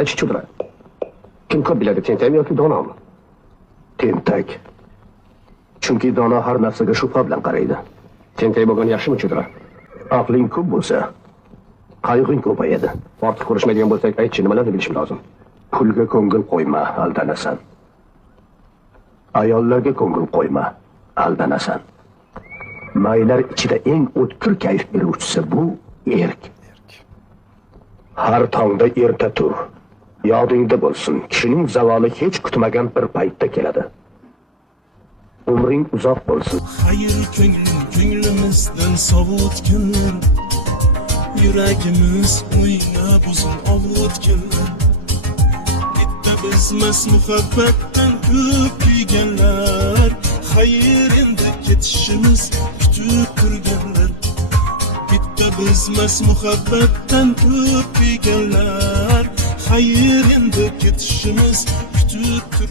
aytchi Chudra. Kim ko'p biladi, Tentakmi yoki Donomi? Tentak. Chunki Dono har narsaga shubha bilan qaraydi. Tentak bo'lgan yaxshimi Chudra? Aqling ko'p bo'lsa, qayg'ung ko'payadi. Ortiq ko'rishmaydigan bo'lsak, aytchi, nimalarni bilishim lozim? Pulga ko'ngil qo'yma, aldanasan. Ayollarga ko'ngil qo'yma, aldanasan. Maylar ichida eng o'tkir kayf beruvchisi bu erk. Har tongda erta tur. Yodingda bo'lsin, kishining zavoli hech kutmagan bir paytda keladi. Umring uzoq bo'lsin. Xayr ko'nglimizdan sovutganlar, yuragimiz o'ynab uzun ovutganlar. Bitta bizmas muhabbatdan ko'p kuyganlar, xayr endi ketishimiz kutib turganlar. Bitta bizmas muhabbatdan ko'p kuyganlar, xayr endi ketishimiz kutib turganlar.